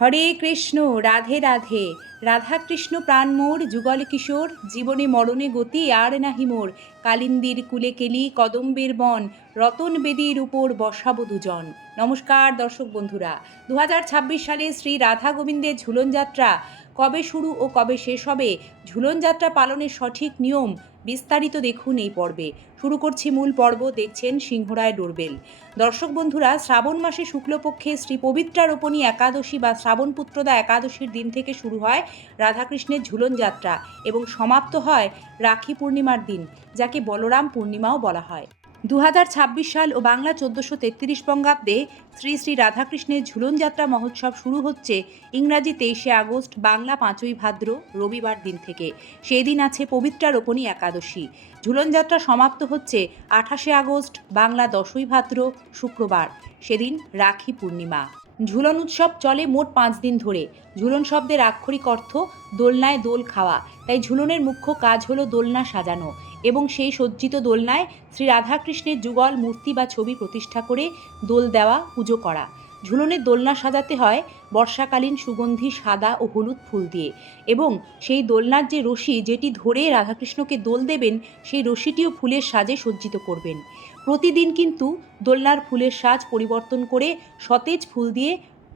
হরে কৃষ্ণ, রাধে রাধে। রাধা কৃষ্ণ প্রাণ মোর, যুগল কিশোর, জীবনে মরণে গতি আর নাহি মোর। কালিন্দির কুলে কেলি, কদম্বের বন, রতন বেদির উপর বসাবো দুজন। নমস্কার দর্শক বন্ধুরা, 2026 সালে শ্রী রাধা গোবিন্দের ঝুলন যাত্রা কবে শুরু ও কবে শেষ হবে, ঝুলন যাত্রা পালনের সঠিক নিয়ম বিস্তারিত দেখুন এই পর্বে। শুরু করছি মূল পর্ব। দেখছেন সিংহরায় ডোরবেল। দর্শক বন্ধুরা, শ্রাবণ মাসে শুক্লপক্ষে শ্রী পবিত্রা রোপণী একাদশী বা শ্রাবণ পুত্রদা একাদশীর দিন থেকে শুরু হয় রাধাকৃষ্ণের ঝুলন যাত্রা এবং সমাপ্ত হয় রাখি পূর্ণিমার দিন, যাকে বলরাম পূর্ণিমাও বলা হয়। 2026 সাল ও বাংলা 1433 বঙ্গাব্দে শ্রী শ্রী রাধাকৃষ্ণের ঝুলন যাত্রা মহোৎসব শুরু হচ্ছে ইংরাজি 23শে আগস্ট, বাংলা 5ই ভাদ্র রবিবার দিন থেকে। সেই দিন আছে পবিত্রা রোপণী একাদশী। ঝুলন যাত্রা সমাপ্ত হচ্ছে 28শে আগস্ট, বাংলা 10ই ভাদ্র শুক্রবার, সেদিন রাখি পূর্ণিমা। ঝুলন উৎসব চলে মোট 5 দিন ধরে। ঝুলন শব্দের আক্ষরিক অর্থ দোলনায় দোল খাওয়া, তাই ঝুলনের মুখ্য কাজ হলো দোলনা সাজানো এবং সেই সজ্জিত দোলনায় শ্রী রাধাকৃষ্ণের যুগল মূর্তি বা ছবি প্রতিষ্ঠা করে দোল দেওয়া, পুজো করা। ঝুলনের দোলনা সাজাতে হয় বর্ষাকালীন সুগন্ধি সাদা ও হলুদ ফুল দিয়ে, এবং সেই দোলনার যে রশি যেটি ধরে রাধাকৃষ্ণকে দোল দেবেন, সেই রশিটিও ফুলের সাজে সজ্জিত করবেন। প্রতিদিন কিন্তু দোলনার ফুলের সাজ পরিবর্তন করে সতেজ ফুল দিয়ে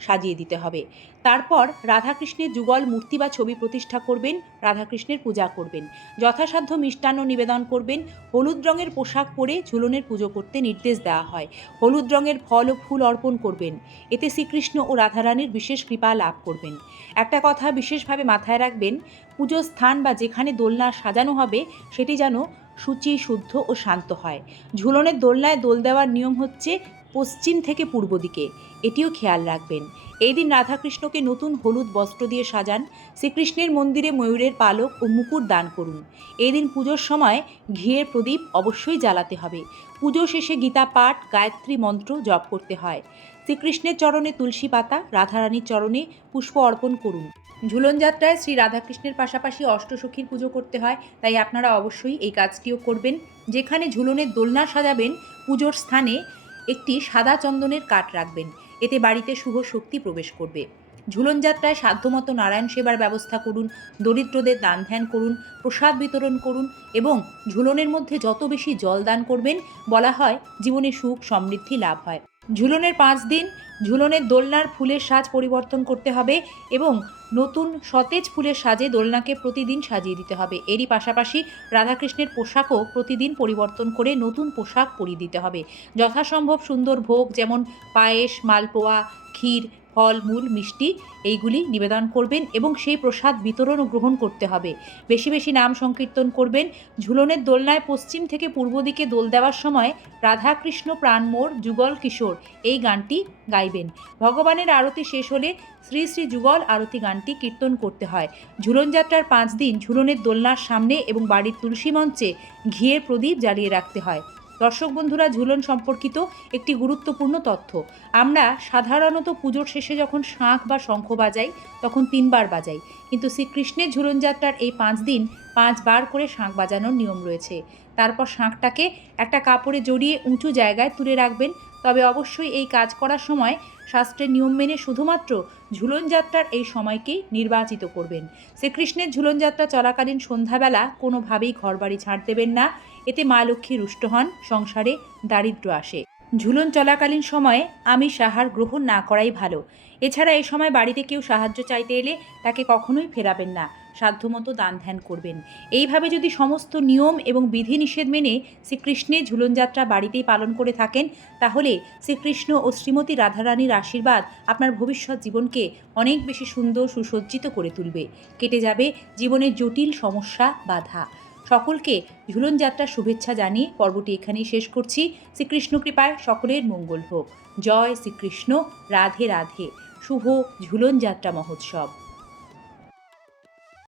সাজিয়ে দিতে হবে। তারপর রাধাকৃষ্ণের যুগল মূর্তি বা ছবি প্রতিষ্ঠা করবেন, রাধাকৃষ্ণের পূজা করবেন, যথাসাধ্য মিষ্টান্ন নিবেদন করবেন। হলুদ রঙের পোশাক পরে ঝুলনের পুজো করতে নির্দেশ দেওয়া হয়। হলুদ রঙের ফল ও ফুল অর্পণ করবেন, এতে শ্রীকৃষ্ণ ও রাধারানীর বিশেষ কৃপা লাভ করবেন। একটা কথা বিশেষভাবে মাথায় রাখবেন, পুজোর স্থান বা যেখানে দোলনা সাজানো হবে সেটি যেন শুচি, শুদ্ধ ও শান্ত হয়। ঝুলনের দোলনায় দোল দেওয়ার নিয়ম হচ্ছে পশ্চিম থেকে পূর্ব দিকে, এটিও খেয়াল রাখবেন। এই দিন রাধাকৃষ্ণকে নতুন হলুদ বস্ত্র দিয়ে সাজান। শ্রীকৃষ্ণের মন্দিরে ময়ূরের পালক ও মুকুট দান করুন। এই দিন পুজোর সময় ঘিয়ের প্রদীপ অবশ্যই জ্বালাতে হবে। পুজো শেষে গীতা পাঠ, গায়ত্রী মন্ত্র জপ করতে হয়। শ্রীকৃষ্ণের চরণে তুলসী পাতা, রাধারানীর চরণে পুষ্প অর্পণ করুন। ঝুলন যাত্রায় শ্রী রাধাকৃষ্ণের পাশাপাশি অষ্টসখীর পুজো করতে হয়, তাই আপনারা অবশ্যই এই কাজটিও করবেন। যেখানে ঝুলনের দোলনা সাজাবেন, পুজোর স্থানে একটি সাদা চন্দনের কাঠ রাখবেন, এতে বাড়িতে শুভ শক্তি প্রবেশ করবে। ঝুলন যাত্রায় সাধ্যমতো নারায়ণ সেবার ব্যবস্থা করুন, দরিদ্রদের দান ধ্যান করুন, প্রসাদ বিতরণ করুন এবং ঝুলনের মধ্যে যত বেশি জল দান করবেন, বলা হয় জীবনে সুখ সমৃদ্ধি লাভ হয়। ঝুলনের 5 দিন ঝুলনের দোলনার ফুলের সাজ পরিবর্তন করতে হবে এবং নতুন সতেজ ফুলের সাজে দোলনাকে প্রতিদিন সাজিয়ে দিতে হবে। এরই পাশাপাশি রাধাকৃষ্ণের পোশাকও প্রতিদিন পরিবর্তন করে নতুন পোশাক পরিয়ে দিতে হবে। যথাসম্ভব সুন্দর ভোগ যেমন পায়েস, মালপোয়া, ক্ষীর, ফল মূল, মিষ্টি এইগুলি নিবেদন করবেন এবং সেই প্রসাদ বিতরণও গ্রহণ করতে হবে। বেশি বেশি নাম সংকীর্তন করবেন। ঝুলনের দোলনায় পশ্চিম থেকে পূর্ব দিকে দোল দেওয়ার সময় রাধাকৃষ্ণ প্রাণ মোর, যুগল কিশোর এই গানটি গাইবেন। ভগবানের আরতি শেষ হলে শ্রী শ্রী যুগল আরতি গানটি কীর্তন করতে হয়। ঝুলন যাত্রার 5 দিন ঝুলনের দোলনার সামনে এবং বাড়ির তুলসী মঞ্চে ঘিয়ের প্রদীপ জ্বালিয়ে রাখতে হয়। দর্শক বন্ধুরা, ঝুলন সম্পর্কিত একটি গুরুত্বপূর্ণ তথ্য, আমরা সাধারণত পুজোর শেষে যখন শাঁখ বা শঙ্খ বাজাই তখন 3 বার বাজাই, কিন্তু শ্রীকৃষ্ণের ঝুলন যাত্রার এই 5 দিন 5 বার করে শাঁখ বাজানোর নিয়ম রয়েছে। তারপর শাঁখটাকে একটা কাপড়ে জড়িয়ে উঁচু জায়গায় তুলে রাখবেন। তবে অবশ্যই এই কাজ করার সময় শাস্ত্রের নিয়ম মেনে শুধুমাত্র ঝুলন যাত্রার এই সময়কেই নির্বাচিত করবেন। শ্রীকৃষ্ণের ঝুলন যাত্রা চলাকালীন সন্ধ্যাবেলা কোনোভাবেই ঘরবাড়ি ছাড় দেবেন না, এতে মা লক্ষ্মী রুষ্ট হন, সংসারে দারিদ্র্য আসে। ঝুলন চলাকালীন সময়ে আমিষ আহার গ্রহণ না করাই ভালো। এছাড়া এই সময় বাড়িতে কেউ সাহায্য চাইতে এলে তাকে কখনোই ফেরাবেন না, সাধ্যমতো দান ধ্যান করবেন। এইভাবে যদি সমস্ত নিয়ম এবং বিধিনিষেধ মেনে শ্রীকৃষ্ণের ঝুলন যাত্রা বাড়িতেই পালন করে থাকেন, তাহলে শ্রীকৃষ্ণ ও শ্রীমতী রাধারানীর আশীর্বাদ আপনার ভবিষ্যৎ জীবনকে অনেক বেশি সুন্দর সুসজ্জিত করে তুলবে। কেটে যাবে জীবনের জটিল সমস্যা, বাধা। সকলকে ঝুলন যাত্রার শুভেচ্ছা জানিয়ে পর্বটি এখানেই শেষ করছি। শ্রীকৃষ্ণ কৃপায় সকলের মঙ্গল হোক। জয় শ্রীকৃষ্ণ। রাধে রাধে। শুভ ঝুলন যাত্রা মহোৎসব।